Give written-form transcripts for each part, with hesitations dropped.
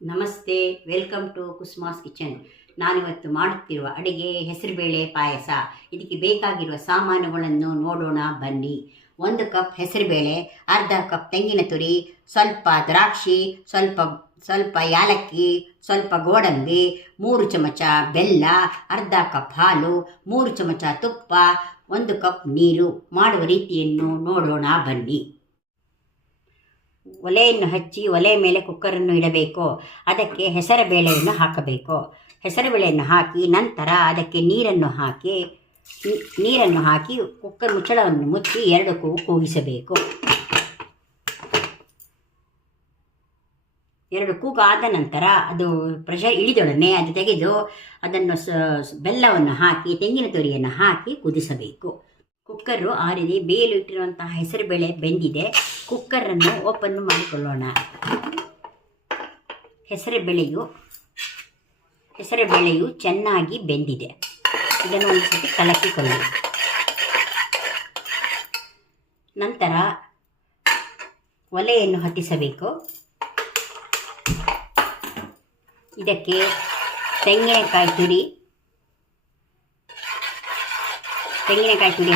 ನಮಸ್ತೆ, welcome to Kusuma's kitchen. ನಾನಿವತ್ತು ಮಾಡುತ್ತಿರುವ ಅಡುಗೆ ಹೆಸರುಬೇಳೆ ಪಾಯಸ. ಇದಕ್ಕೆ ಬೇಕಾಗಿರುವ ಸಾಮಾನುಗಳನ್ನು ನೋಡೋಣ ಬನ್ನಿ. 1 ಕಪ್ ಹೆಸರುಬೇಳೆ, ಅರ್ಧ ಕಪ್ ತೆಂಗಿನ ತುರಿ, ಸ್ವಲ್ಪ ದ್ರಾಕ್ಷಿ, ಸ್ವಲ್ಪ ಯಾಲಕ್ಕಿ, ಸ್ವಲ್ಪ ಗೋಡಂಬಿ, 3 ಚಮಚ ಬೆಲ್ಲ, ಅರ್ಧ ಕಪ್ ಹಾಲು, 3 ಚಮಚ ತುಪ್ಪ, 1 ಕಪ್ ನೀರು. ಮಾಡುವ ರೀತಿಯನ್ನು ನೋಡೋಣ ಬನ್ನಿ. ಒಲೆಯನ್ನು ಹಚ್ಚಿ ಒಲೆ ಮೇಲೆ ಕುಕ್ಕರನ್ನು ಇಡಬೇಕು. ಅದಕ್ಕೆ ಹೆಸರುಬೇಳೆಯನ್ನು ಹಾಕಬೇಕು. ಹೆಸರುಬೇಳೆಯನ್ನು ಹಾಕಿ ನಂತರ ಅದಕ್ಕೆ ನೀರನ್ನು ಹಾಕಿ ಕುಕ್ಕರ್ ಮುಚ್ಚಳವನ್ನು ಮುಚ್ಚಿ 2 ಕೂಗು ಕೂಗಿಸಬೇಕು. 2 ಕೂಗಾದ ನಂತರ ಅದು ಪ್ರೆಷರ್ ಇಳಿದೊಡನೆ ಅದು ತೆಗೆದು ಅದನ್ನು ಬೆಲ್ಲವನ್ನು ಹಾಕಿ ತೆಂಗಿನ ತುರಿಯನ್ನು ಹಾಕಿ ಕುದಿಸಬೇಕು. ಕುಕ್ಕರು ಆರಿದೆ. ಬೇಯಲು ಇಟ್ಟಿರುವಂತಹ ಹೆಸರುಬೇಳೆ ಬೆಂದಿದೆ. ಕುಕ್ಕರನ್ನು ಓಪನ್ ಮಾಡಿಕೊಳ್ಳೋಣ. ಹೆಸರುಬೇಳೆಯು ಚೆನ್ನಾಗಿ ಬೆಂದಿದೆ. ಇದನ್ನು ಒಂದು ಸತಿ ಕಲಕಿಕೊಳ್ಳಿ. ನಂತರ ಒಲೆಯನ್ನು ಹೊತ್ತಿಸಬೇಕು. ಇದಕ್ಕೆ ತೆಂಗಿನಕಾಯಿ ತುರಿ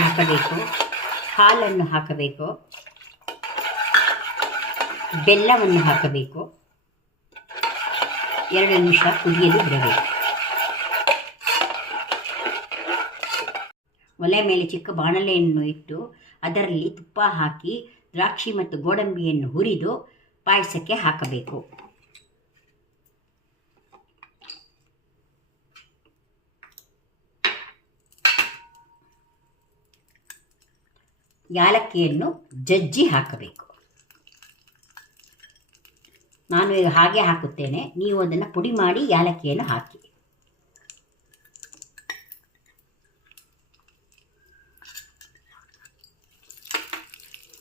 ಹಾಕಬೇಕು. ಹಾಲನ್ನು ಹಾಕಬೇಕು. ಬೆಲ್ಲವನ್ನು ಹಾಕಬೇಕು. 2 ನಿಮಿಷ ಕುದಿಯಲು ಬಿಡಬೇಕು. ಒಲೆ ಮೇಲೆ ಚಿಕ್ಕ ಬಾಣಲೆಯನ್ನು ಇಟ್ಟು ಅದರಲ್ಲಿ ತುಪ್ಪ ಹಾಕಿ ದ್ರಾಕ್ಷಿ ಮತ್ತು ಗೋಡಂಬಿಯನ್ನು ಹುರಿದು ಪಾಯಸಕ್ಕೆ ಹಾಕಬೇಕು. ಯಾಲಕ್ಕಿಯನ್ನು ಜಜ್ಜಿ ಹಾಕಬೇಕು. ನಾನು ಈಗ ಹಾಗೆ ಹಾಕುತ್ತೇನೆ. ನೀವು ಅದನ್ನು ಪುಡಿ ಮಾಡಿ ಯಾಲಕ್ಕಿಯನ್ನು ಹಾಕಿ.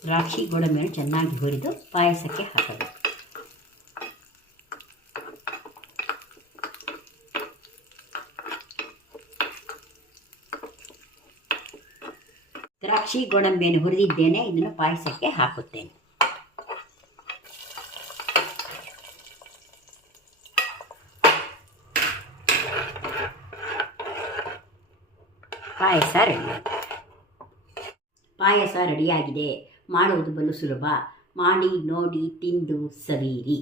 ದ್ರಾಕ್ಷಿ ಗೋಡಂಬಿಯನ್ನು ಚೆನ್ನಾಗಿ ಹುರಿದು ಪಾಯಸಕ್ಕೆ ಹಾಕಬೇಕು. ದ್ರಾಕ್ಷಿ ಗೋಡಂಬಿಯನ್ನು ಹುರಿದಿದ್ದೇನೆ. ಇದನ್ನು ಪಾಯಸಕ್ಕೆ ಹಾಕುತ್ತೇನೆ. ಪಾಯಸ ರೆಡಿಯಾಗಿದೆ. ಮಾಡುವುದು ಬಲು ಸುಲಭ. ಮಾಡಿ ನೋಡಿ, ತಿಂದು ಸವಿಯಿರಿ.